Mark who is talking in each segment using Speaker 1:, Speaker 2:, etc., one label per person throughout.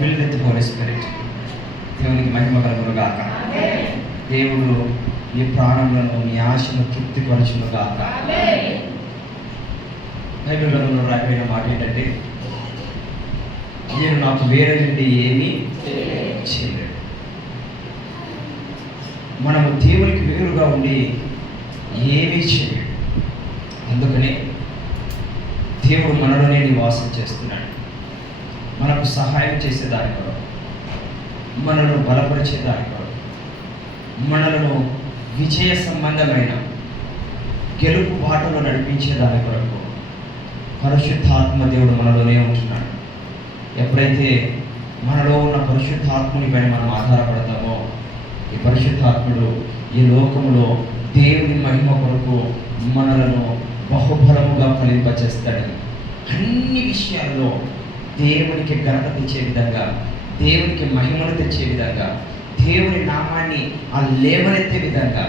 Speaker 1: Fill with holy spirit దేవునికి మహిమ కలుగునుగాక. దేవుడు ఈ ప్రాణంలో మీ ఆశను తృప్తిపరచునుగాక. బైబిల్ గ్రంథంలో రాయబడిన మాట ఏంటంటే నేను నాకు వేరే నుండి ఏమీ చేయలేడు మనము దేవునికి వేరుగా ఉండి ఏమీ చేయలేడు అందుకనే దేవుడు మనలోనే నివాసం చేస్తున్నాడు. మనకు సహాయం చేసేదాని కొరకు మనను బలపరిచేదాని కొరకు మనలను విజయ సంబంధమైన గెలుపు బాటలో నడిపించేదాని కొరకు పరిశుద్ధాత్మ దేవుడు మనలోనే ఉంటున్నాడు. ఎప్పుడైతే మనలో ఉన్న పరిశుద్ధాత్మునిపైన మనం ఆధారపడతామో ఈ పరిశుద్ధాత్ముడు ఈ లోకంలో దేవుని మహిమ కొరకు మనలను బహుబలముగా ఫలింపచేస్తాడని అన్ని విషయాల్లో దేవునికి ఘనత తెచ్చే విధంగా దేవునికి మహిమను తెచ్చే విధంగా దేవుని నామాన్ని ఆ లేవనెత్తే విధంగా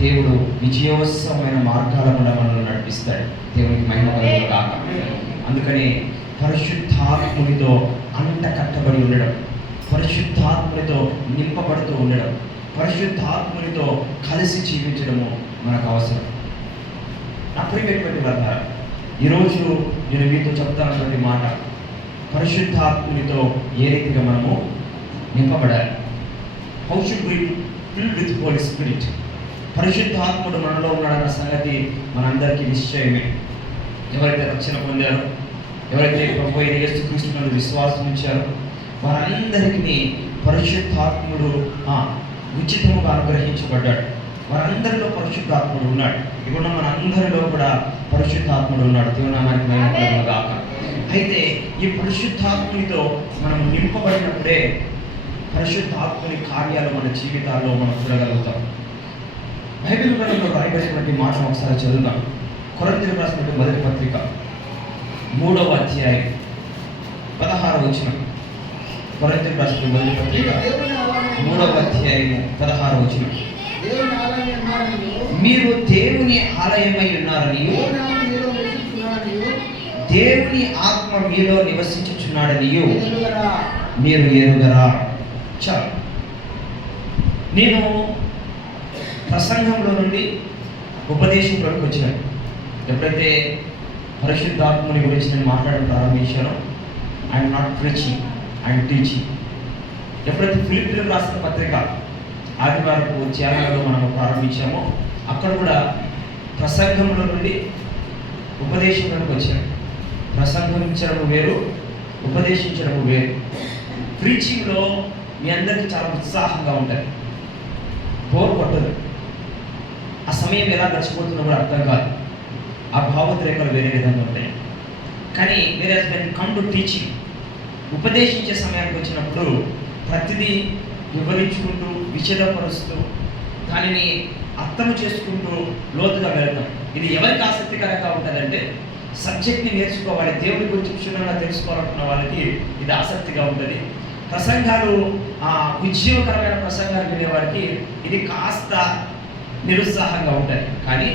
Speaker 1: దేవుడు విజయోత్సవమైన మార్గాల గుండా మనల్ని నడిపిస్తాడు. దేవునికి మహిమ కాక అందుకని పరిశుద్ధాత్మునితో అంట కట్టబడి ఉండడం పరిశుద్ధాత్మునితో నింపబడుతూ ఉండడం పరిశుద్ధాత్మునితో కలిసి జీవించడము మనకు అవసరం. నా ప్రియమైనటువంటి వాళ్ళ ఈరోజు నేను మీతో చెప్తానటువంటి మాట పరిశుద్ధాత్మునితో ఏ రీతిగా మనము నింపబడాలి? How should be filled with holy spirit పరిశుద్ధాత్ముడు మనలో ఉన్నాడన్న సంగతి మనందరికీ నిశ్చయమే. ఎవరైతే రక్షణ పొందారో ఎవరైతే ప్రభు అయిన విశ్వాసం ఉంచారో వారందరికీ పరిశుద్ధాత్ముడు ఆ, ఉచితముగా అనుగ్రహించబడ్డాడు. వారందరిలో పరిశుద్ధాత్ముడు ఉన్నాడు. ఇప్పుడు మన అందరిలో కూడా పరిశుద్ధాత్ముడు ఉన్నాడు. దేవునామానికి మహిమ అయితే ఈ పరిశుద్ధాత్మునితో మనం నింపబడినప్పుడే పరిశుద్ధాత్ముని కార్యాలు మన జీవితాల్లో మనం చూడగలుగుతాం. బైబిల్ గ్రంథంలో రాయబడినటువంటి మాట ఒకసారి చదువుదాం. కొరంతికి రాసినటువంటి మొదటి పత్రిక మూడవ అధ్యాయం పదహారు వచ్చిన కొరంతికి రాసిన మొదటి పత్రిక మూడవ అధ్యాయము పదహారు వచ్చిన మీరు దేవుని ఆలయమై ఉన్నారని
Speaker 2: దేవుని ఆత్మ మీలో నివసించుచున్నాడనియు
Speaker 1: దేవుని ఆత్మ మీలో నివసించుచున్నాడనియు
Speaker 2: ఎరుగుదరా.
Speaker 1: మీరు ఎరుగరా. చాలు నేను ప్రసంగంలో నుండి ఉపదేశంలోకి వచ్చాను ఎప్పుడైతే పరిశుద్ధాత్మని గురించి నేను మాట్లాడడం ప్రారంభించానో I'm not preaching I'm teaching ఎప్పుడైతే ఫిలిపిలకు రాసిన పత్రిక ఆదివారపు ధ్యానాలలో మనం ప్రారంభించామో అక్కడ కూడా ప్రసంగంలో నుండి ఉపదేశంలోకి వచ్చాను ప్రసంగించడం వేరు ఉపదేశించడం వేరు. ప్రీచింగ్లో మీ అందరికీ చాలా ఉత్సాహంగా ఉంటుంది. బోర్ కొట్టదు. ఆ సమయం ఎలా గడిచిపోతుందో కూడా అర్థం కాదు. ఆ భావోద్రేకాలు వేరే విధంగా ఉంటాయి. కానీ వేరే కమ్ టు టీచింగ్ ఉపదేశించే సమయానికి వచ్చినప్పుడు ప్రతిదీ వివరించుకుంటూ విషదపరుస్తూ దానిని అర్థం చేసుకుంటూ లోతుగా వెళ్తాం. ఇది ఎవరికి ఆసక్తికరంగా ఉంటుందంటే సబ్జెక్ట్ని నేర్చుకోవాలి దేవుడి గురించి క్షుణ్ణంగా తెలుసుకోవాలనుకున్న వాళ్ళకి ఇది ఆసక్తిగా ఉంటుంది. ప్రసంగాలు ఆ, ఉద్యోగకరమైన ప్రసంగాలు వినేవారికి ఇది కాస్త నిరుత్సాహంగా ఉంటాయి కానీ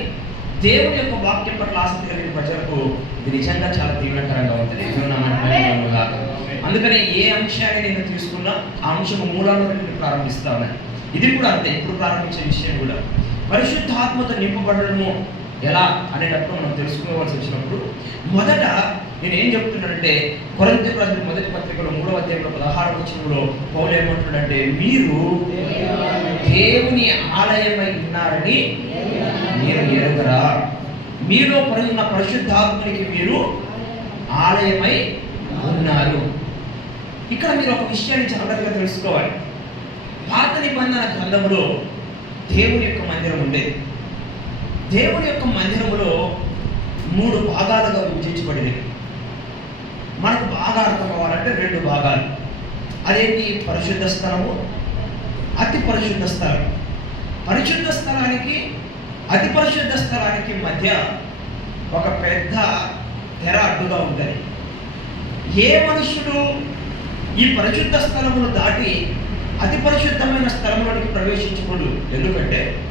Speaker 1: దేవుని యొక్క వాక్యం పట్ల ఆసక్తి కలిగిన ప్రజలకు ఇది నిజంగా చాలా తీవ్రకరంగా ఉంటుంది. దేవుని. అందుకనే ఏ అంశాన్ని నేను తీసుకున్నా ఆ అంశము మూలాల్లో నేను ప్రారంభిస్తా ఉన్నాను ఇది కూడా అంతే ఇప్పుడు ప్రారంభించే విషయం కూడా. పరిశుద్ధాత్మతో నింపబడము ఎలా అనేటప్పుడు మనం తెలుసుకోవాల్సి వచ్చినప్పుడు మొదట నేను ఏం చెప్తున్నానంటే కొరంత ప్రజలు మొదటి పత్రికలో మూడవ అధ్యాయంలో పదహారు వచ్చినప్పుడు పౌలు ఏమంటున్నాడంటే మీరు దేవుని ఆలయమై ఉన్నారని మీరు ఎరుగరా మీలో పడుతున్న పరిశుద్ధాత్మనికి మీరు ఆలయమై ఉన్నారు. ఇక్కడ మీరు ఒక విషయాన్ని జాగ్రత్తగా తెలుసుకోవాలి. పాత నిబంధన గ్రంథంలో దేవుని యొక్క మందిరం ఉండేది. దేవుని యొక్క మందిరములో మూడు భాగాలుగా విభజించబడింది మనకు బాగా అర్థం అవ్వాలంటే రెండు భాగాలు. అదేంటి? పరిశుద్ధ స్థలము అతి పరిశుద్ధ స్థలం. పరిశుద్ధ స్థలానికి అతి పరిశుద్ధ స్థలానికి మధ్య ఒక పెద్ద తెర అడ్డుగా ఉంటుంది. ఏ మనుషుడు ఈ పరిశుద్ధ స్థలమును దాటి అతి పరిశుద్ధమైన స్థలంలోనికి ప్రవేశించకూడదు. ఎందుకంటే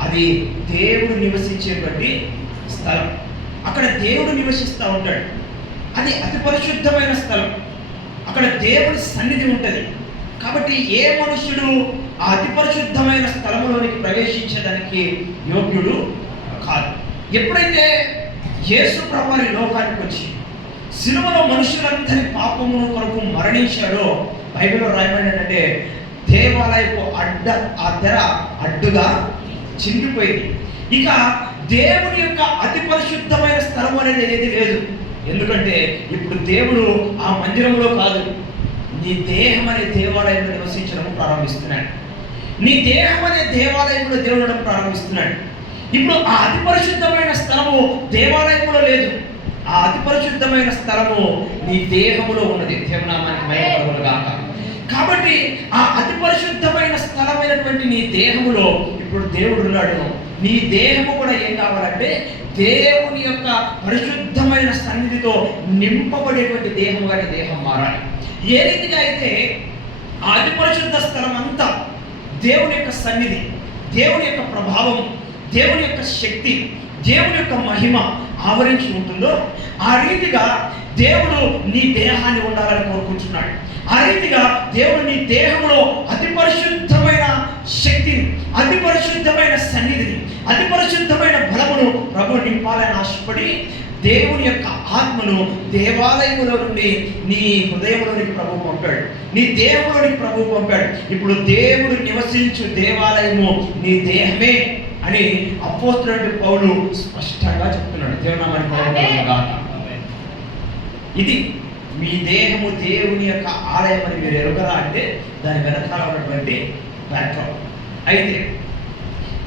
Speaker 1: అది దేవుడు నివసించేటువంటి స్థలం. అక్కడ దేవుడు నివసిస్తూ ఉంటాడు. అది అతి పరిశుద్ధమైన స్థలం. అక్కడ దేవుడి సన్నిధి ఉంటుంది. కాబట్టి ఏ మనుషుడు ఆ అతి పరిశుద్ధమైన స్థలంలోనికి ప్రవేశించడానికి యోగ్యుడు కాదు. ఎప్పుడైతే యేసు ప్రభువారి లోకానికి వచ్చి సినిమలో మనుషులందరి పాపమును కొరకు మరణించాడో బైబిల్లో రాయబడి దేవాలయపు అడ్డ ఆ తెర అడ్డుగా చిరిగిపోయింది ఇక దేవుని యొక్క అతి పరిశుద్ధమైన స్థలం అనేది అనేది లేదు. ఎందుకంటే ఇప్పుడు దేవుడు ఆ మందిరంలో కాదు నీ దేహం అనే దేవాలయంలో నివసించడం ప్రారంభిస్తున్నాడు. నీ దేహం అనే దేవాలయంలో దేవుడు ప్రారంభిస్తున్నాడు. ఇప్పుడు ఆ అతి పరిశుద్ధమైన స్థలము దేవాలయంలో లేదు. ఆ అతి పరిశుద్ధమైన స్థలము నీ దేహములో ఉన్నది. దేవనామానికి మహిమపరములు కాక కాబట్టి ఆ అతి పరిశుద్ధమైన స్థలమైనటువంటి నీ దేహములో ఇప్పుడు దేవుడు ఉన్నాడు. నీ దేహము కూడా ఏం కావాలంటే దేవుని యొక్క పరిశుద్ధమైన సన్నిధితో నింపబడేటువంటి దేహముగా నీ దేహం మారాలి. ఏ రీతిగా అయితే ఆ అతి పరిశుద్ధ స్థలం అంతా దేవుని యొక్క సన్నిధి దేవుని యొక్క ప్రభావం దేవుని యొక్క శక్తి దేవుని యొక్క మహిమ ఆవరించి ఉంటుందో ఆ రీతిగా దేవుడు నీ దేహాన్ని ఉండాలని కోరుకుంటున్నాడు. ఆ రీతిగా దేవుడు నీ దేహంలో అతి పరిశుద్ధమైన శక్తిని అతి పరిశుద్ధమైన సన్నిధిని అతి పరిశుద్ధమైన బలమును ప్రభు నింపాలని ఆశపడి దేవుని యొక్క ఆత్మను దేవాలయములో నుండి నీ హృదయంలోనికి ప్రభు పంపాడు. నీ దేహంలోనికి ప్రభు పంపాడు. ఇప్పుడు దేవుడు నివసించు దేవాలయము నీ దేహమే అని అపోస్తున్నటువంటి పౌలు స్పష్టంగా చెప్తున్నాడు. దేవునామానికి ఇది మీ దేహము దేవుని యొక్క ఆలయం అని మీరు ఎరుగరా అంటే దాని వెనకాల ఉన్నటువంటి బ్యాక్గ్రౌండ్. అయితే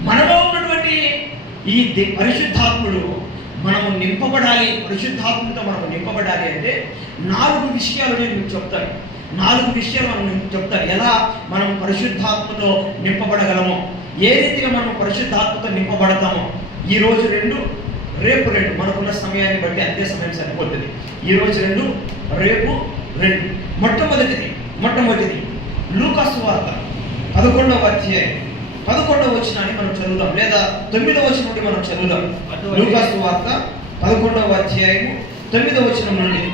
Speaker 1: మనలో ఉన్నటువంటి ఈ దే- పరిశుద్ధాత్ముడు మనము నింపబడాలి పరిశుద్ధాత్మతో మనము నింపబడాలి అంటే నాలుగు విషయాలు నేను మీకు చెప్తాను. నాలుగు విషయాలు మనం చెప్తాను. ఎలా మనం పరిశుద్ధాత్మతో నింపబడగలమో ఏ రీతిగా మనం పరిశుద్ధాత్మతో నింపబడతామో ఈరోజు రెండు రేపు రెండు మనకున్న సమయాన్ని బట్టి అంతే సమయం సరిపోతుంది. ఈ రోజు రెండు రేపు రెండు. మొట్టమొదటిది మొట్టమొదటిది లూకాసు వార్త. పదకొండవ అధ్యాయం. పదకొండవ వచనాన్ని మనం చదువుదాం. లేదా తొమ్మిదవ వచనం నుండి మనం చదువుదాం. లూకాసు వార్త పదకొండవ అధ్యాయము తొమ్మిదవ వచనం నుండి?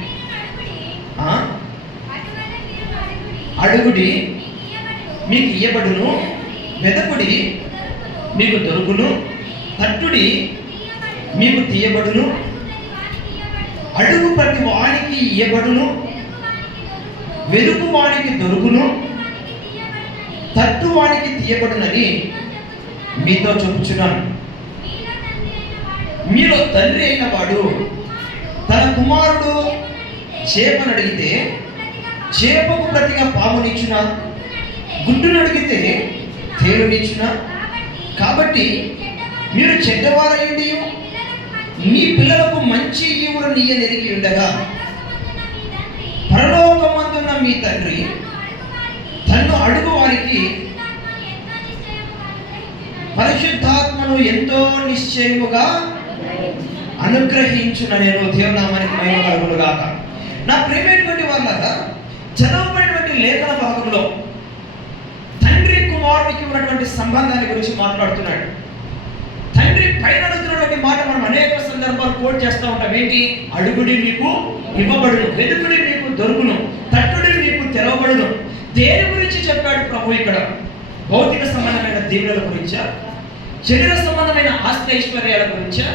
Speaker 1: అడుగుడి మీకు ఇయ్యబడును. వెదకుడి మీకు దొరుకును. తట్టుడి మీకు తీయబడును. అడుగు ప్రతి వానికి ఇయ్యబడును. వెలుగు వానికి దొరుకును. తట్టు వానికి తీయబడునని మీతో చెప్పుచున్నాను. మీలో తండ్రి అయిన వాడు తన కుమారుడు చేపను అడిగితే చేపకు ప్రతిగా పామునిచ్చిన గుడ్డును అడిగితే తేలునిచ్చిన కాబట్టి మీరు చెడ్డవారయ్యండి మీ పిల్లలకు మంచి ఈవులు నీయ నెరిగి ఉండగా పరలోకమందున్న మీ తండ్రి తన్ను అడుగు వారికి పరిశుద్ధాత్మను ఎంతో నిశ్చయముగా అనుగ్రహించున నేను దేవునామానికి మహిమ కలుగును గాక నా ప్రేమైనటువంటి వాళ్ళగా చదవబడినటువంటి లేఖన భాగంలో తండ్రి కుమారునికి ఉన్నటువంటి సంబంధాన్ని గురించి మాట్లాడుతున్నాడు. తండ్రి పైన అడుగుతున్నటువంటి మాట మనం అనేక సందర్భాలు కోట్ చేస్తూ ఉంటాం. ఏంటి? అడుగుడి మీకు ఇవ్వబడును వెలుగుడి మీకు దొరుకును తట్టుడి మీకు తెరవబడును. దేని గురించి చెప్పాడు ప్రభు ఇక్కడ? భౌతిక సంబంధమైన దీవుల గురించా? శరీర సంబంధమైన ఆస్తి ఐశ్వర్యాల గురించా?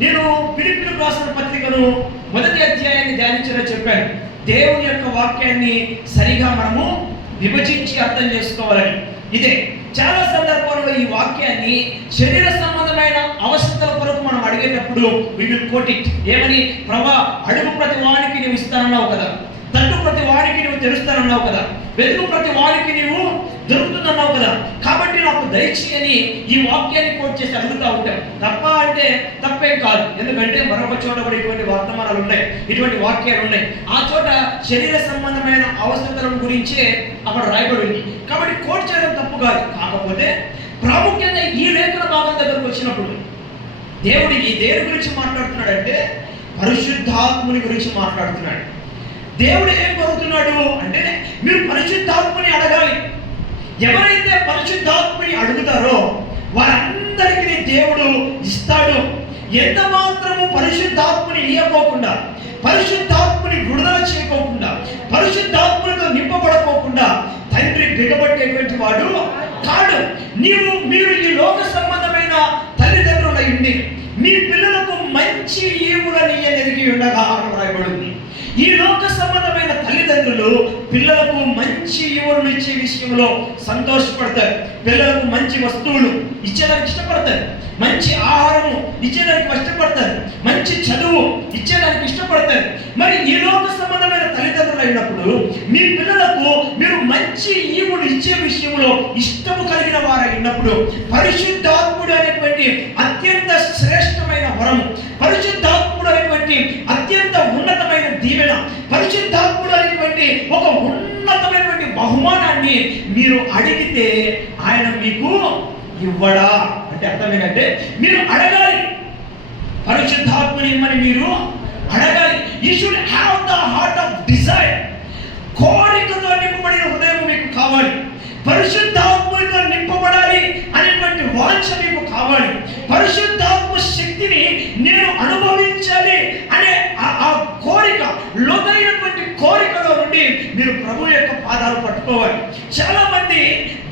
Speaker 1: నేను పిలుపులు రాసిన పత్రికను మొదటి అధ్యాయాన్ని ధ్యానించడం చెప్పాను. దేవుని యొక్క వాక్యాన్ని సరిగా మనము విభజించి అర్థం చేసుకోవాలని. ఇదే చాలా సందర్భాల్లో ఈ వాక్యాన్ని శరీర సంబంధమైన అవసరతల కొరకు మనం అడిగేటప్పుడు వీళ్ళు కోటి ఏమని? ప్రభా అడుగు ప్రతి వానికి నేను ఇస్తానన్నావు కదా. తట్టు ప్రతి వాడికి నువ్వు తెరుస్తానన్నావు కదా. వెతుకు ప్రతి వాడికి నీవు దొరుకుతుందన్నావు కదా. కాబట్టి నాకు దయచేయని ఈ వాక్యాన్ని కోట్ చేసి అడుగుతా ఉంటాం తప్ప అంటే తప్పేం కాదు. ఎందుకంటే మరొక చోట కూడా ఇటువంటి వర్తమానాలు ఉన్నాయి. ఇటువంటి వాక్యాలు ఉన్నాయి. ఆ చోట శరీర సంబంధమైన అవసరతల గురించే అక్కడ రాయబడి ఉంది కాబట్టి కోట్ చేయడం తప్పు కాదు. కాకపోతే ప్రాముఖ్యంగా ఈ లేఖన భాగం దగ్గరకు వచ్చినప్పుడు దేవుడు ఈ దేని గురించి మాట్లాడుతున్నాడంటే పరిశుద్ధాత్ముని గురించి మాట్లాడుతున్నాడు. దేవుడు ఏం కోరుతున్నాడు అంటే మీరు పరిశుద్ధాత్మని అడగాలి. ఎవరైతే పరిశుద్ధాత్మని అడుగుతారో వారందరికీ దేవుడు ఇస్తాడు. ఎంత మాత్రము పరిశుద్ధాత్మని ఇయ్యకోకుండా పరిశుద్ధాత్మని విడుదల చేయకోకుండా పరిశుద్ధాత్మతో నింపబడకోకుండా తండ్రి బిగబట్టేటువంటి వాడు కాడు. నీవు మీరు ఈ లోక సంబంధమైన తల్లిదండ్రుల ఇండి మీ పిల్లలకు మంచి ఈవులని ఎదిగి ఉండగా రాయబడింది ఈ లోక సంబంధమైన తల్లిదండ్రులు పిల్లలకు మంచి ఈవులను ఇచ్చే విషయంలో సంతోషపడతారు. పిల్లలకు మంచి వస్తువులు ఇచ్చేదానికి ఇష్టపడతారు. మంచి ఆహారము ఇచ్చేదానికి ఇష్టపడతారు మంచి చదువు ఇచ్చేదానికి ఇష్టపడతారు. మరి ఈ లోక సంబంధమైన తల్లిదండ్రులు అయినప్పుడు మీ పిల్లలకు మీరు మంచి ఈవుడు ఇచ్చే విషయంలో ఇష్టము కలిగిన వారైనప్పుడు పరిశుద్ధాత్ముడు అనేటువంటి అత్యంత శ్రేష్టమైన వరము. పరిశుద్ధాత్ముడు అనేటువంటి పరిశుద్ధాత్ముడు అనేటువంటి ఒక ఉన్నతమైనటువంటి బహుమానాన్ని మీరు అడిగితే ఆయన మీకు ఇవ్వడా? అంటే అర్థం ఏంటంటే మీరు అడగాలి. పరిశుద్ధాత్మని ఇమ్మని మీరు అడగాలి. You should have the heart of desire కోరికతో నింపబడిన హృదయం మీకు కావాలి. పరిశుద్ధాత్మతో నింపబడాలి అనేటువంటి వాంఛ మీకు కావాలి. పరిశుద్ధాత్మ శక్తిని నేను అనుభవించాలి అనే ఆ- కోరిక లోతైనటువంటి కోరికలో నుండి మీరు ప్రభు యొక్క పాదాలు పట్టుకోవాలి. చాలా మంది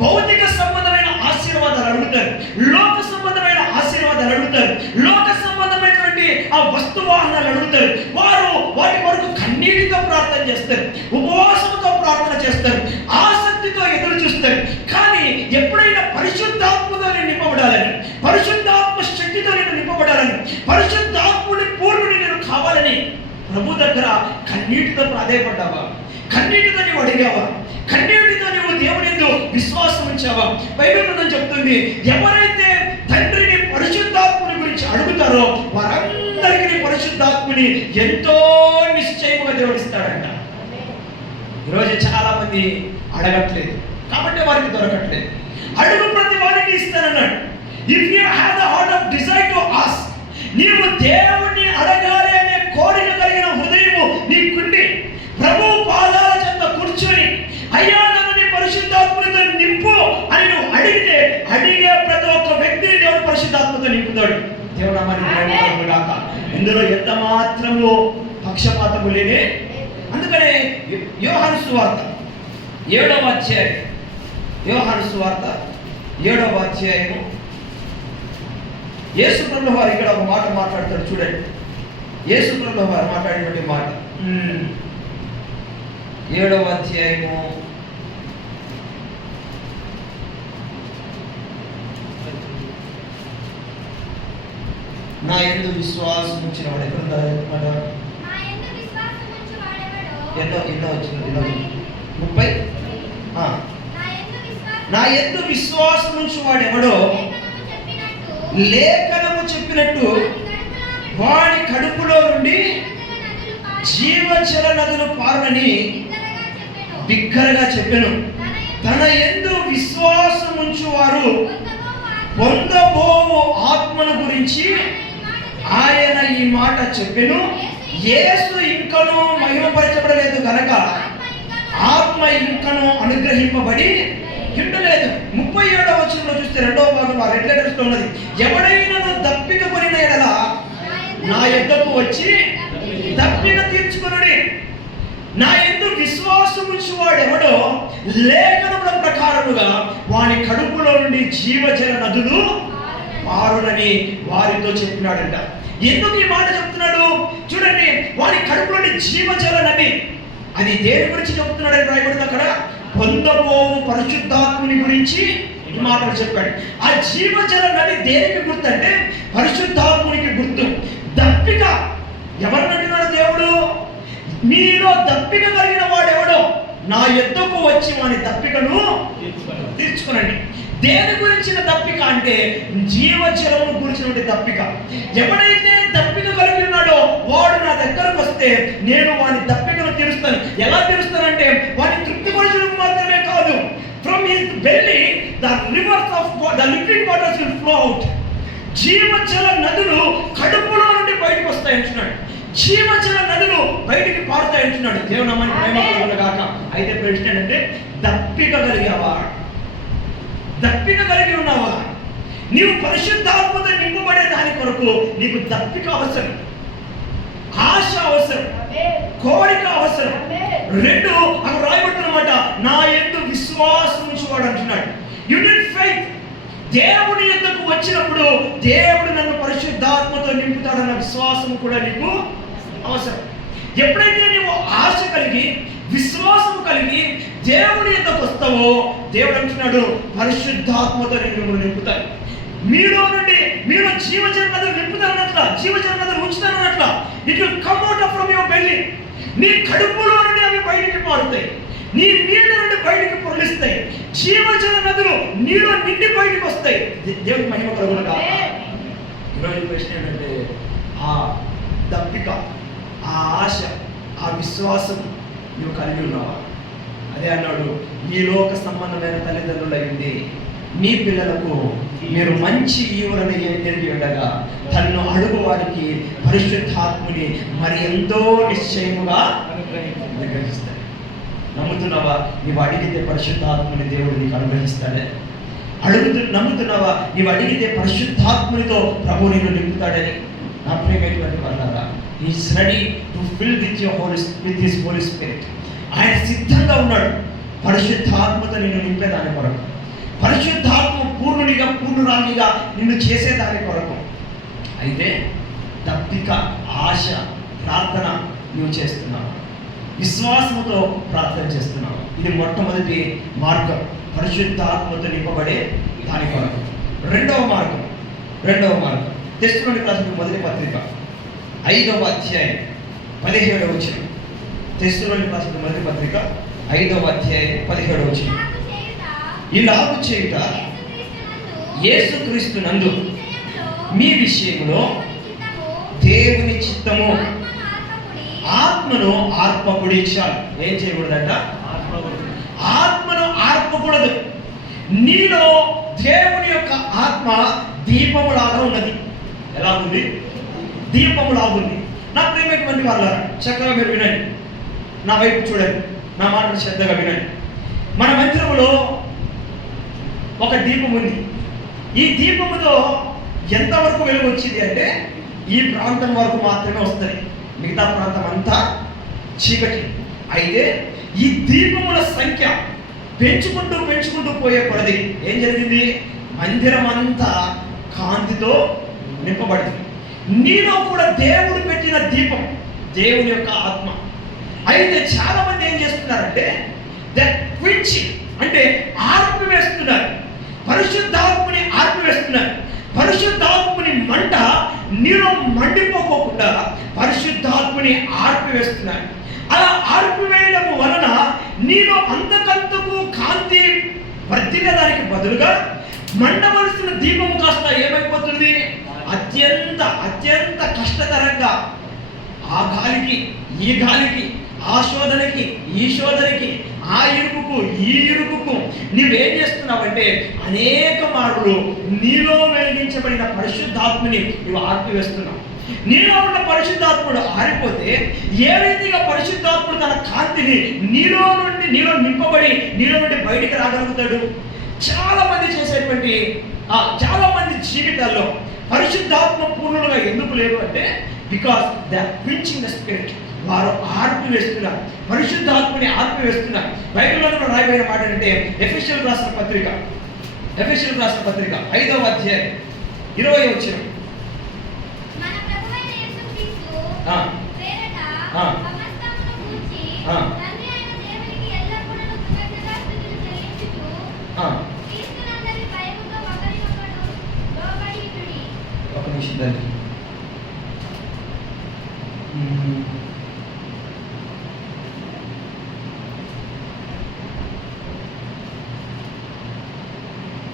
Speaker 1: భౌతిక సంబంధమైన ఆశీర్వాదాలు అడుగుతారు. లోక సంబంధమైన ఆశీర్వాదాలు అడుగుతారు. లోక సంబంధమైనటువంటి ఆ వస్తు వాహనాలు అడుగుతారు. వారు వాటి కొరకు కన్నీటితో ప్రార్థన చేస్తారు. ఉపవాసంతో ప్రార్థన చేస్తారు. ఆసక్తితో ఎదురు చూస్తారు. కానీ ఎప్పుడైనా పరిశుద్ధాత్మతో నింపబడాలని పరిశుద్ధాత్మ శక్తితో నేను నింపబడాలని పరిశుద్ధాత్ముడి పూర్ణుని నేను కావాలని ప్రభు దగ్గర కన్నీటితో ప్రాధాయపడ్డావా కన్నీటితో నీవు అడిగావా కన్నీటితో నువ్వు దేవుని విశ్వాసం ఉంచావా? బైబిల్ గ్రంథం చెప్తుంది ఎవరైతే తండ్రిని పరిశుద్ధాత్మని గురించి అడుగుతారో వారందరికీ పరిశుద్ధాత్మని ఎంతో నిశ్చయముగా దేవుడిస్తాడంట. ఈరోజు చాలా మంది అడగట్లేదు. కాబట్టి వారికి దొరకట్లేదు. అడుగు ప్రతి వారికి ఇస్తానన్నాడు. If you have the heart of decide to ask నీవు దేవుణ్ణి అడగాలి అనే కోరిక కలిగిన హృదయము నీకుండి ప్రభు పాదాల చెంత కూర్చొని అయ్యా నన్ను నీ పరిశుద్ధాత్మతో నింపు అని నువ్వు అడిగితే అడిగే ప్రతి ఒక్క వ్యక్తిని దేవుడు పరిశుద్ధాత్మతో నింపుతాడు దేవుడు గాక ఇందులో ఎంత మాత్రము పక్షపాతము లేనే అందుకనే యోహాను సువార్త ఏడవ అధ్యాయం. యోహాను సువార్త ఏడవ అధ్యాయము. యేసు ప్రభు వారు ఇక్కడ ఒక మాట మాట్లాడతారు చూడండి. యేసు ప్రభు వారు మాట్లాడినటువంటి మాట. ఏడవ అధ్యాయము. నా ఎందు విశ్వాసం ఉంచిన వాడు ఎక్కడ? మాట ఎన్నో ఎన్నో వచ్చింది? ఎన్నో ముప్పై
Speaker 3: నా
Speaker 1: ఎందు విశ్వాసం ఉంచు వాడు ఎవడో?
Speaker 3: లేఖనము చెప్పినట్టు
Speaker 1: వాడి కడుపులో నుండి
Speaker 3: జీవజల నదులు పారునని బిగ్గరగా చెప్పాను. తన
Speaker 1: ఎందు విశ్వాసం ఉంచువారు
Speaker 3: పొందబో
Speaker 1: పొందబోవు ఆత్మను గురించి
Speaker 3: ఆయన ఈ మాట
Speaker 1: ఆయన
Speaker 3: చెప్పెను.
Speaker 1: యేసు ఇంకను మహిమపరచబడలేదు కనుక ఆత్మ ఇంకను అనుగ్రహింపబడి కిండలేదు ముప్పై ఏడవ వచనంలో చూస్తే రెండవ భాగం ఆ రెడ్ లెటర్స్ ఉన్నది. ఎవడైనా దప్పిక కొనిన ఎడలా నా ఎద్దకు వచ్చి దప్పిక తీర్చుకునడి. నా ఎందు విశ్వాసం ఉంచువాడు ఎవడో లేఖనముల ప్రకారముగా వాని కడుపులో నుండి జీవజల నదులు మారునని వారితో చెప్పినాడంట. ఎందుకు ఈ మాట చెప్తున్నాడు? చూడండి వారి కడుపులోని జీవజల నది. అది దేని గురించి చెప్తున్నాడని రాయబడింది అక్కడ? పొందబోవు పరిశుద్ధాత్ముని గురించి ఈ మాటలు చెప్పాడు. ఆ జీవజల నది దేనికి గుర్తు అంటే పరిశుద్ధాత్మునికి గుర్తు. దప్పిక. ఎవరినంటున్నాడు దేవుడు? మీలో దప్పిక కలిగిన వాడెవడో? నా ఎద్దుకు వచ్చి వాని దప్పికను తీర్చుకునండి. దేని గురించిన దప్పిక అంటే జీవజలము గురించినటువంటి దప్పిక. ఎవడైతే కలిగి ఉన్నాడో వాడు నా దగ్గరకు వస్తే నేను వాని దప్పికను తీరుస్తాను. ఎలా తీరుస్తానంటే వాడిని తృప్తిపరచడం మాత్రమే కాదు. From his belly the rivers of the liquid waters will flow out జీవజల నదులు కడుపులో నుండి బయటకు వస్తాయి అంటున్నాడు. జీవజల నదులు బయటికి పారుతాయి అంటున్నాడు. దేవునామానికి ప్రేమ కలుగునుగాక. అయితే ప్రశ్న ఏంటంటే దప్పిక కలిగావా దప్పిక కలిగి ఉన్నావా? నీవు పరిశుద్ధాత్మతో నింపబడే దాని కొరకు నీకు దప్పిక అవసరం ఆశ అవసరం కోరిక అవసరం. రెండు అక్కడ రాయబడుతున్నమాట నా ఎందు విశ్వాసం ఉంచువాడు అంటున్నాడు. యూనిట్ ఫైత్ దేవుని ఎందుకు వచ్చినప్పుడు దేవుడు నన్ను పరిశుద్ధాత్మతో నింపుతాడన్న విశ్వాసం కూడా నీకు అవసరం. ఎప్పుడైతే నీవు ఆశ కలిగి విశ్వాసం కలిగి దేవుని ఎంతకు వస్తావో దేవుడు అంటున్నాడు పరిశుద్ధాత్మతో నేను నింపుతాను మీలో నుండి మీరు జీవజల నదులు నింపుతారన్నట్ల జీవజల నదులు ఉంచుతారన్నట్ల it will come out from your belly నీ కడుపులో నుండి అవి బయటికి పారుతాయి. నీ మీద నుండి బయటికి పొరలిస్తాయి. జీవజల నదులు నీలో నిండి బయటికి వస్తాయి. దే- మహిమ కలుగునగా ఈరోజు ప్రశ్న ఏంటంటే ఆ దప్పిక ఆ ఆశ ఆ విశ్వాసం నువ్వు కలిగి ఉన్నావా? అదే అన్నాడు ఈ లోక సంబంధమైన తల్లిదండ్రులు అయింది మీ పిల్లలకు మీరు మంచి ఈవులను ఎరిగి ఉండగా తన్ను అడుగు వారికి పరిశుద్ధాత్ముని మరి ఎంతో నిశ్చయముగా అనుగ్రహిస్తాడు నమ్ముతున్నావా? నీవు అడిగితే పరిశుద్ధాత్మని దేవుడు నీకు అనుగ్రహిస్తాడే. అడుగుతు నమ్ముతున్నావా? నీవు అడిగితే పరిశుద్ధాత్మునితో ప్రభు నిన్ను నింపుతాడని. నా ప్రేమైనటువంటి వాళ్ళారా ఈ ready to fill with your holy with his holy spirit ఆయన సిద్ధంగా ఉన్నాడు. పరిశుద్ధాత్మతో నిన్ను నింపేదాని కొరకు. పరిశుద్ధాత్మ పూర్ణునిగా పూర్ణురాలిగా నిన్ను చేసేదాని కొరకు. అయితే తప్పిక ఆశ ప్రార్థన నువ్వు చేస్తున్నావు. విశ్వాసముతో ప్రార్థన చేస్తున్నావు. ఇది మొట్టమొదటి మార్గం. పరిశుద్ధాత్మతో నింపబడే దాని కొరకు. రెండవ మార్గం. రెండవ మార్గం. తెస్తులోని రాసిన మొదటి పత్రిక. ఐదవ అధ్యాయం. పదిహేడవ వచ్చిన తెస్తులోని రాసిన మొదటి పత్రిక. ఐదవ అధ్యాయం. పదిహేడవ వచ్చిన
Speaker 3: ఇలాగు చేయుట
Speaker 1: చేయుట
Speaker 3: యేసుక్రీస్తు నందు
Speaker 1: మీ విషయంలో
Speaker 3: దేవుని చిత్తము ఆత్మను
Speaker 1: ఆత్మను ఏం చేయకూడదంట? ఆత్మను ఆర్పకూడదు. నీలో దేవుని యొక్క ఆత్మ దీపములాగా ఉన్నది. ఎలా ఉంది దీపములాగుంది. నా ప్రేమటువంటి వాళ్ళ చక్కగా మీరు వినండి. నా వైపు చూడండి. నా మాటను శ్రద్ధగా వినండి. మన మంత్రములో ఒక దీపం ఉంది. ఈ దీపముతో ఎంతవరకు వెలుగు వచ్చింది అంటే ఈ ప్రాంతం వరకు మాత్రమే వస్తుంది. మిగతా ప్రాంతం అంతా చీకటి. అయితే ఈ దీపముల సంఖ్య పెంచుకుంటూ పెంచుకుంటూ పోయే కొలది ఏం జరిగింది? మందిరం అంతా కాంతితో నింపబడింది. నీలో కూడా దేవుడు పెట్టిన దీపం దేవుని యొక్క ఆత్మ. అయితే చాలా మంది ఏం చేస్తున్నారంటే దట్ క్విచ్ అంటే ఆర్పివేస్తున్నారు. పరిశుద్ధాత్మని ఆర్పివేస్తున్నారు పరిశుద్ధాత్మని మంట నీలో మండిపోకోకుండా పరిశుద్ధాత్మని ఆర్పివేస్తున్నారు. అలా ఆర్పివేయడం వలన నీలో అంతకంతకు కాంతి వర్ధిల్ల దానికి బదులుగా మండవలసిన దీపము కాస్త ఏమైపోతుంది? అత్యంత అత్యంత కష్టతరంగా ఆ గాలికి ఈ గాలికి ఆ శోధనకి ఈ శోధనకి ఆ ఇరుకుకు ఈ ఇరుకుకు నీవేం చేస్తున్నావంటే అనేక మార్లు నీలో వెలిగించబడిన పరిశుద్ధాత్మని నువ్వు ఆర్పివేస్తున్నావు. నీలో ఉన్న పరిశుద్ధాత్ముడు ఆరిపోతే ఏ రీతిగా పరిశుద్ధాత్ముడు తన కాంతిని నీలో నుండి నీలో నింపబడి నీలో నుండి బయటికి రాగలుగుతాడు? చాలా మంది చేసేటువంటి ఆ చాలా మంది జీవితాల్లో పరిశుద్ధాత్మ పూర్ణులుగా ఎందుకు లేరు అంటే because they are the spirit వారు ఆర్పివేస్తున్నారు పరిశుద్ధాత్మని ఆర్పివేస్తున్నారు బైబిల్లో కూడా రాయబడిన మాట అంటే ఎఫిషియల్ రాసిన పత్రిక ఎఫిషియల్ రాసిన పత్రిక ఐదవ అధ్యాయం ఇరవై వచ్చిన ఆ.
Speaker 3: పేరట
Speaker 1: ఆ.
Speaker 3: సమస్తమును గూర్చి
Speaker 1: ఆ.
Speaker 3: తండ్రి అయిన దేవునికి ఎల్లప్పుడూ కృతజ్ఞతాస్తుతులు చెల్లించుచు క్రీస్తునందరి భయముతో ఒకరినొకడు లోబడియుండుడి.
Speaker 1: ఒక నిమిషం దాన్ని మ్మ్.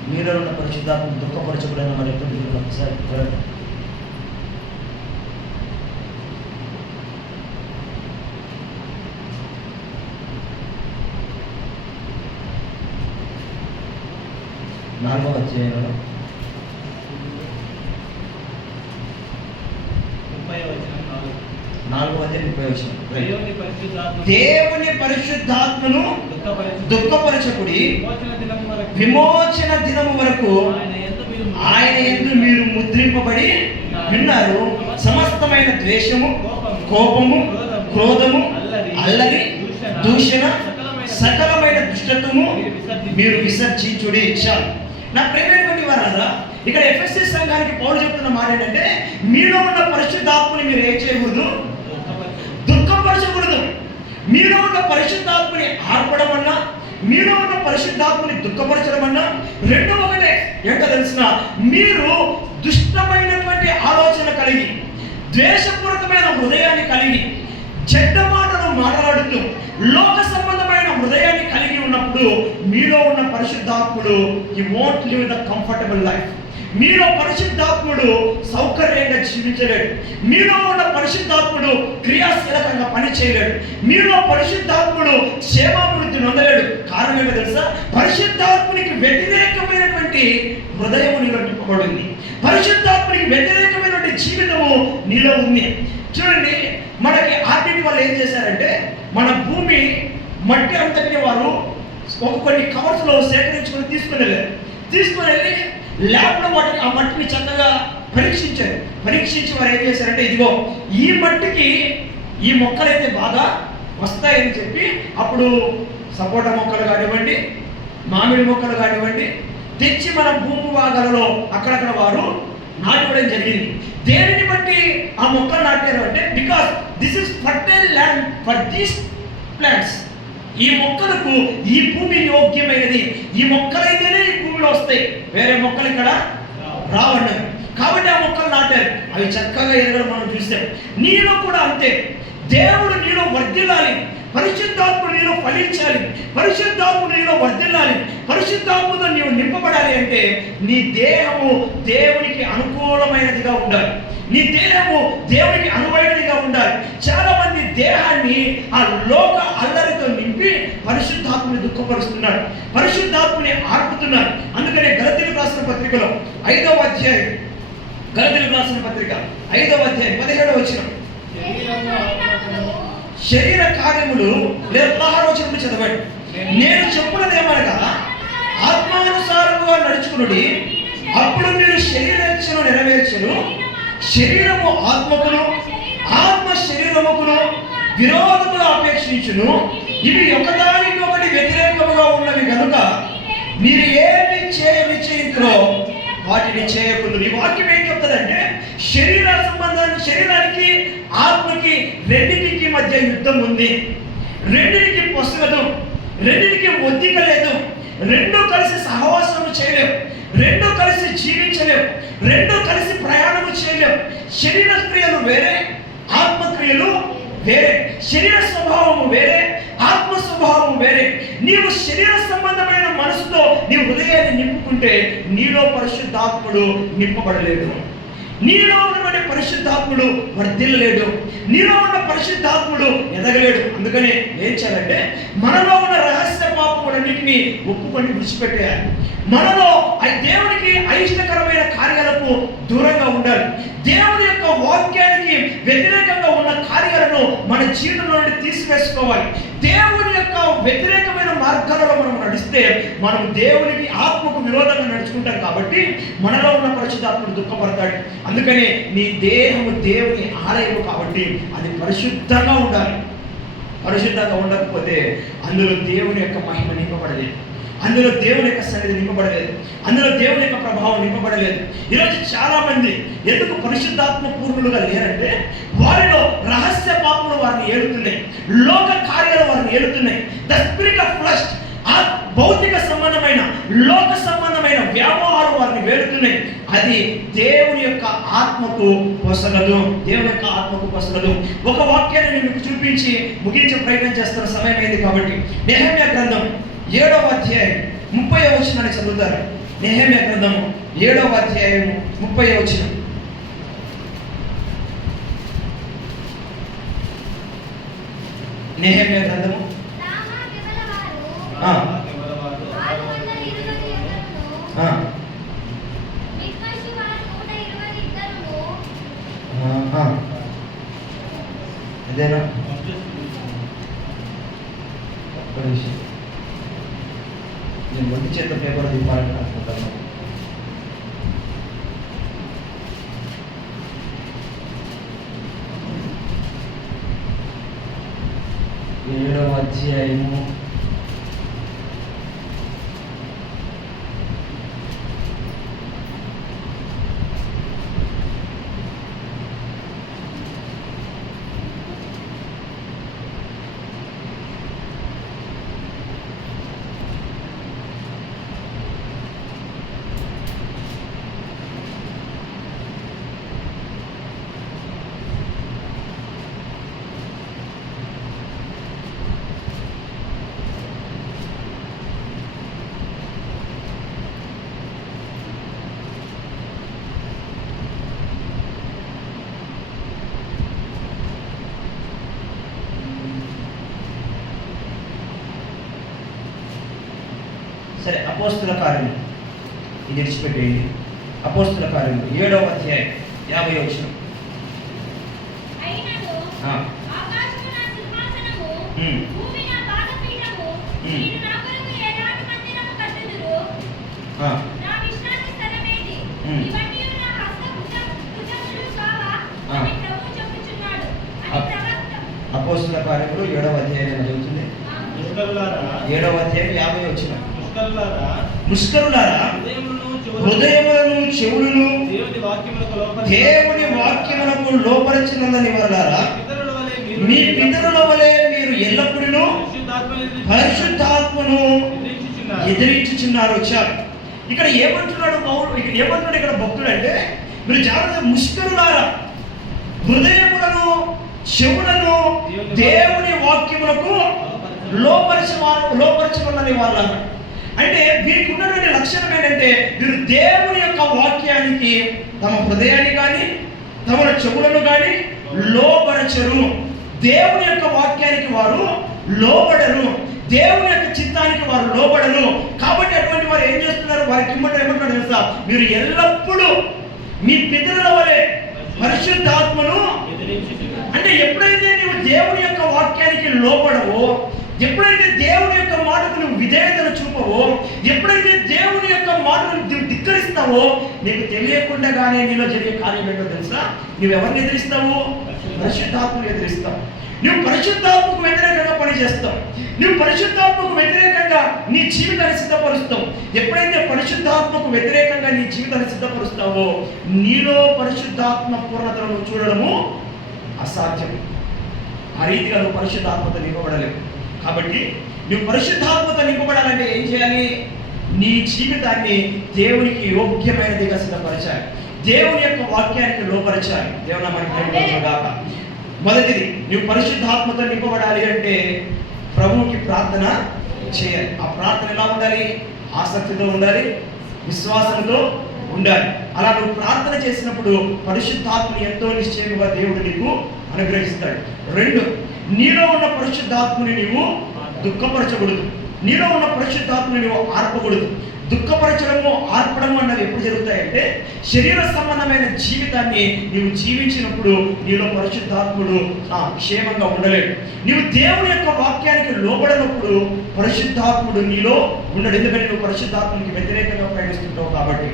Speaker 1: మీలో ఉన్న పరిశుద్ధాత్మ దుఃఖపరచబడిన మరి ఎప్పుడు ఒకసారి. నాలుగవ అధ్యాయంలో
Speaker 2: నాలుగు.
Speaker 1: ముప్పై వచ్చిన
Speaker 2: దేవుని పరిశుద్ధాత్మ
Speaker 1: దేవుని పరిశుద్ధాత్మను
Speaker 2: దుఃఖపరచు.
Speaker 1: దుఃఖపరచకుడి
Speaker 2: విమోచన
Speaker 1: కుదింపబడి విన్నారు. సమస్తమైన ద్వేషము కోపము క్రోధము అల్లరి దూషణ సకలమైన దుష్టత్వము మీరు విసర్జించుడి చాలు. నా ప్రేమైనటువంటి వారా ఇక్కడ ఎఫ్ఎస్ఎస్ సంఘానికి పౌరు చెప్తున్న మాట ఏంటంటే మీలో ఉన్న పరిశుద్ధాత్మని మీరు ఏం చేయకూడదు? దుఃఖపరచకూడదు. మీలో ఉన్న పరిశుద్ధాత్మని ఆర్పడం అన్నా మీలో ఉన్న పరిశుద్ధాత్మని దుఃఖపరచడం అన్నా రెండు ఒకటే ఏంటో తెలిసిన? మీరు దుష్టమైనటువంటి ఆలోచన కలిగి ద్వేషపూరితమైన హృదయాన్ని కలిగి చెడ్డ మాటలు మాట్లాడుతూ లోక సంబంధమైన హృదయాన్ని కలిగి ఉన్నప్పుడు మీలో ఉన్న పరిశుద్ధాత్ముడు ఈ won't live the comfortable life మీలో పరిశుద్ధాత్ముడు సౌకర్యంగా జీవించలేడు. మీలో ఉన్న పరిశుద్ధాత్ముడు క్రియాశీలకంగా పని చేయలేడు మీలో పరిశుద్ధాత్ముడు క్షేమాభివృద్ధి నొందలేడు. కారణం ఏమో తెలుసా? పరిశుద్ధాత్మునికి వ్యతిరేకమైనటువంటి హృదయం నీలో నింపబడింది. పరిశుద్ధాత్మునికి వ్యతిరేకమైనటువంటి జీవితము నీలో ఉంది. చూడండి మనకి ఆర్టీపీ వాళ్ళు ఏం చేశారంటే మన భూమి మట్టి అంతటిని వారు ఒక కొన్ని కవర్స్లో సేకరించుకొని తీసుకుని వెళ్ళారు. తీసుకుని వెళ్ళి ల్యాబ్లో వాటిని ఆ మట్టిని చక్కగా పరీక్షించారు. పరీక్షించి వారు ఏం చేశారంటే ఇదిగో ఈ మట్టికి ఈ మొక్కలు అయితే బాగా వస్తాయని చెప్పి అప్పుడు సపోటా మొక్కలు కానివ్వండి మామిడి మొక్కలు కానివ్వండి తెచ్చి మన భూమి భాగాలలో అక్కడక్కడ వారు నాటివ్వడం జరిగింది. దేనిని బట్టి ఆ మొక్కలు నాటారు అంటే because this is fertile land for these plants ఈ మొక్కలకు ఈ భూమి యోగ్యమైనది. ఈ మొక్కలైతేనే ఈ భూమిలో వస్తాయి. వేరే మొక్కలు ఇక్కడ రావన్నారు కాబట్టి ఆ మొక్కలు నాటారు. అవి చక్కగా ఎదగడం మనం చూసాం నీలో కూడా అంతే. దేవుడు నీలో వర్ధిల్లాలి. పరిశుద్ధాత్మ నీలో ఫలించాలి. పరిశుద్ధాత్మ నీలో వర్ధిల్లాలి. పరిశుద్ధాత్మతో నీవు నింపబడాలి అంటే నీ దేహము దేవునికి అనుకూలమైనదిగా ఉండాలి. నీ దేహము దేవునికి అనువైనదిగా ఉండాలి. చాలా మంది దేహాన్ని ఆ లోక అల్లరితో నింపి పరిశుద్ధాత్మని దుఃఖపరుస్తున్నారు. పరిశుద్ధాత్మని ఆర్పుతున్నారు. అందుకనే గలతీలు రాసిన పత్రికలో ఐదవ అధ్యాయం గలతీలు రాసిన పత్రిక ఐదవ అధ్యాయం పదిహేడవ వచ్చిన శరీర కార్యములు లేదా పదహారు వచనములు చదవండి. నేను చెప్పున్నదేమనగా ఆత్మానుసారముగా నడుచుకునుడి అప్పుడు మీరు శరీరేచ్ఛను నెరవేర్చను. శరీరము ఆత్మకును ఆత్మ శరీరముకును విరోధములు అపేక్షించును. ఇవి ఒకదానికి ఒకటి వ్యతిరేకముగా ఉన్నవి కనుక మీరు ఏమి చేయని వాటిని చేయకుండా ఈ వాక్యం ఏం చెప్తుందంటే శరీర సంబంధాన్ని శరీరానికి ఆత్మకి రెండింటికి మధ్య యుద్ధం ఉంది. రెండింటికి పొసగదు రెండింటికి ఒత్తిక లేదు రెండు కలిసి సహవాసము చేయలేము రెండు కలిసి జీవించలేము. రెండు కలిసి ప్రయాణము చేయలేము. శరీర క్రియలు వేరే ఆత్మక్రియలు వేరే. శరీర స్వభావము వేరే ఆత్మ స్వభావము వేరే. నీవు శరీర సంబంధమైన మనసుతో నీ హృదయాన్ని నింపుకుంటే నీలో పరిశుద్ధాత్ముడు నింపబడలేదు నీలో ఉన్నటువంటి పరిశుద్ధాత్ముడు వర్ధిల్లలేడు నీలో ఉన్న పరిశుద్ధాత్ముడు ఎదగలేడు. అందుకనే ఏం చేయాలంటే మనలో ఉన్న రహస్య పాపములన్నింటినీ ఒప్పుకొని విడిచిపెట్టేయాలి. మనలో ఆ దేవునికి అయిష్టకరమైన కార్యాలకు దూరంగా ఉండాలి. దేవుని యొక్క వాక్యానికి వ్యతిరేకంగా ఉన్న కార్యాలను మన జీవితంలో నుండి తీసివేసుకోవాలి. దేవుని యొక్క వ్యతిరేకమైన మార్గాలలో మనం నడిస్తే మనం దేవునికి ఆత్మకు విరోధంగా నడుచుకుంటాం కాబట్టి మనలో ఉన్న పరిశుద్ధాత్మను దుఃఖపడతాడు. అందుకనే నీ దేహము దేవుని ఆలయము కాబట్టి అది పరిశుద్ధంగా ఉండాలి. పరిశుద్ధంగా ఉండకపోతే అందులో దేవుని యొక్క మహిమ నింపబడలేదు. అందులో దేవుని యొక్క సన్నిధి నింపబడలేదు. అందులో దేవుని యొక్క ప్రభావం నింపబడలేదు. ఈరోజు చాలా మంది ఎందుకు పరిశుద్ధాత్మ పూర్ణులుగా లేరంటే వారిలో రహస్య పాపలు వారిని ఏలుతున్నాయి. లోక కార్యాలు వారిని ఏలుతున్నాయి. ద స్పిరిట్ ఆఫ్ ఆ భౌతిక సంబంధమైన లోక సంబంధమైన వ్యామోహాలు వారిని వేడుతున్నాయి అది దేవుని యొక్క ఆత్మకు పొసగదు. దేవుని యొక్క ఆత్మకు పొసగదు. ఒక వాక్యాన్ని మీకు చూపించి ముగించే ప్రయత్నం చేస్తున్న సమయం అయింది కాబట్టి. నేహమ్య గ్రంథం ఏడవ అధ్యాయం ముప్పై వచనాన్ని చదువుతారు? నెహమ్య గ్రంథము ఏడవ అధ్యాయం ముప్పై వచనం. నెహమ్య గ్రంథము? ఆ.
Speaker 3: ఆరు వందల ఇరవై ఒకరును
Speaker 1: ఆ,
Speaker 3: మిక్మషు వారు నూట ఇరవై ఇద్దరును
Speaker 1: ఆ, ఆ. ఇదేనా ఒక్క నిమిషం నేను ముందు చేత పేపర్ దింపాలని అనుకుంటాను అధ్యాయము సరే అపోస్తుల కార్యము. ఇది విడిచిపెట్టేయండి. అపోస్తుల కార్యము. ఏడవ అధ్యాయం. యాభై వచ్చిన
Speaker 3: అయినను ఆకాశము నా సింహాసనము
Speaker 1: ఉమ్.
Speaker 3: భూమి నా పాదపీఠము
Speaker 1: ఉమ్.
Speaker 3: మీరు నా కొరకు ఎలాంటి మందిరము కట్టుదురు నా విశ్రాంతి స్థలమేది
Speaker 1: ఉమ్.
Speaker 3: ఇవన్నీ నా హస్త భుజ- భుజములు కావా
Speaker 1: ఆ.
Speaker 3: అని ప్రభువు చెప్పుచున్నాడు అని
Speaker 1: ఆ.
Speaker 3: ప్రవక్త
Speaker 1: అపోస్తుల కార్యములు ఏడవ అధ్యాయం చదువుతుంది
Speaker 3: ఆ.
Speaker 2: ముష్కరులారా
Speaker 1: ఏడవ అధ్యాయం యాభై వచ్చిన
Speaker 2: ముష్కరులారా హృదయములను చెవులను దేవుని వాక్యములకు
Speaker 1: లోపరచినదని వరలారా మీ పితరుల వలె మీరు ఎల్లప్పుడూ
Speaker 2: పరిశుద్ధాత్మని. ఎదిరించుచున్నారు
Speaker 1: వచ్చారు ఇక్కడ ఏమంటున్నాడు పౌరుడు ఇక్కడ ఏమంటున్నాడు ఇక్కడ భక్తుడు అంటే మీరు జాగ్రత్త ముష్కరులారా హృదయములను చెవులను దేవుని వాక్యములకు లోపరిచి లోపరచమన్నది వాళ్ళ అంటే వీరికి ఉన్నటువంటి లక్షణం ఏంటంటే వీరు దేవుని యొక్క వాక్యానికి తమ హృదయాన్ని కానీ తమ చెవులను కానీ లోపరచరు దేవుని యొక్క వాక్యానికి వారు లోబడరు. దేవుని యొక్క చిత్తానికి వారు లోబడరు. కాబట్టి అటువంటి వారు ఏం చేస్తున్నారు? వారికి ఇమ్మట ఏమంటారు తెలుసా? మీరు ఎల్లప్పుడూ మీ పితరుల వలె పరిశుద్ధాత్మను. అంటే ఎప్పుడైతే నువ్వు దేవుని యొక్క వాక్యానికి లోపడవో ఎప్పుడైతే దేవుని యొక్క మాటకు నువ్వు విధేయతను చూపవో ఎప్పుడైతే దేవుని యొక్క మాటను నువ్వు ధిక్కరిస్తావో నీకు తెలియకుండానే నీలో జరిగే కార్యం ఏంటో తెలుసా? నువ్వెవరిని ఎదిరిస్తావు? పరిశుద్ధాత్మను ఎదిరిస్తావు. నువ్వు పరిశుద్ధాత్మకు వ్యతిరేకంగా పనిచేస్తావు. నువ్వు పరిశుద్ధాత్మకు వ్యతిరేకంగా నీ జీవితాన్ని సిద్ధపరుస్తావు. ఎప్పుడైతే పరిశుద్ధాత్మకు వ్యతిరేకంగా నీ జీవితాన్ని సిద్ధపరుస్తావో నీలో పరిశుద్ధాత్మ పూర్ణతను చూడడము అసాధ్యం. ఆ రీతిగా నువ్వు పరిశుద్ధాత్మత నింపబడలేవు కాబట్టి నువ్వు పరిశుద్ధాత్మత నింపబడాలంటే ఏం చేయాలి? నీ జీవితాన్ని దేవునికి యోగ్యమైనదిగా సిద్ధపరచాలి. దేవుని యొక్క వాక్యానికి లోపరచాలి దేవుని మనకి కాక మొదటిది నువ్వు పరిశుద్ధాత్మతో నింపబడాలి అంటే ప్రభువుకి ప్రార్థన చేయాలి. ఆ ప్రార్థన ఎలా ఉండాలి? ఆసక్తితో ఉండాలి విశ్వాసంతో ఉండాలి. అలా నువ్వు ప్రార్థన చేసినప్పుడు పరిశుద్ధాత్మని ఎంతో నిశ్చయముగా దేవుడు నీకు అనుగ్రహిస్తాడు. రెండు నీలో ఉన్న పరిశుద్ధాత్మని నీవు దుఃఖపరచకూడదు. నీలో ఉన్న పరిశుద్ధాత్మని నీవు ఆర్పకూడదు. దుఃఖపరచడము ఆర్పడము అన్నవి ఎప్పుడు జరుగుతాయంటే శరీర సంబంధమైన జీవితాన్ని నీవు జీవించినప్పుడు నీలో పరిశుద్ధాత్ముడు ఆ, క్షేమంగా ఉండలేడు. నీవు దేవుని యొక్క వాక్యానికి లోబడినప్పుడు పరిశుద్ధాత్ముడు నీలో ఉండడు. ఎందుకంటే నువ్వు పరిశుద్ధాత్మకి వ్యతిరేకంగా ప్రయాణిస్తుంటావు కాబట్టి.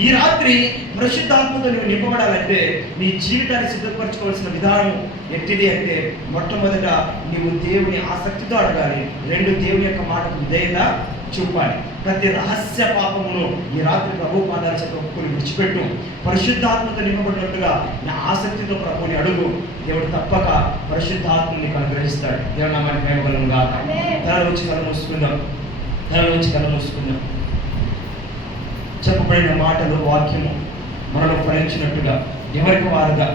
Speaker 1: ఈ రాత్రి పరిశుద్ధాత్మతో నువ్వు నింపబడాలంటే నీ జీవితాన్ని సిద్ధపరచుకోవాల్సిన విధానం ఎట్టిది అంటే మొట్టమొదట నీవు దేవుని ఆసక్తితో అడగాలి. రెండు దేవుని యొక్క మాటకు విధేయత చూపాలి. ప్రతి రహస్య పాపమును ఈ రాత్రి ప్రభు పాదాల చేత ఒప్పుకొని విడిచిపెట్టు. పరిశుద్ధాత్మతో నింపబడినట్టుగా నా ఆసక్తితో ప్రభుని అడుగు. దేవుడు తప్పక పరిశుద్ధాత్మని అనుగ్రహిస్తాడు. దేవుడు నా మేమగలను కాక తల వచ్చి కళ్ళు మూసుకుందాం తల వచ్చి కళ్ళు మూసుకుందాం. చెప్పబడిన మాటలు వాక్యము మనలో ఫలించినట్టుగా ఎవరికి వారుగా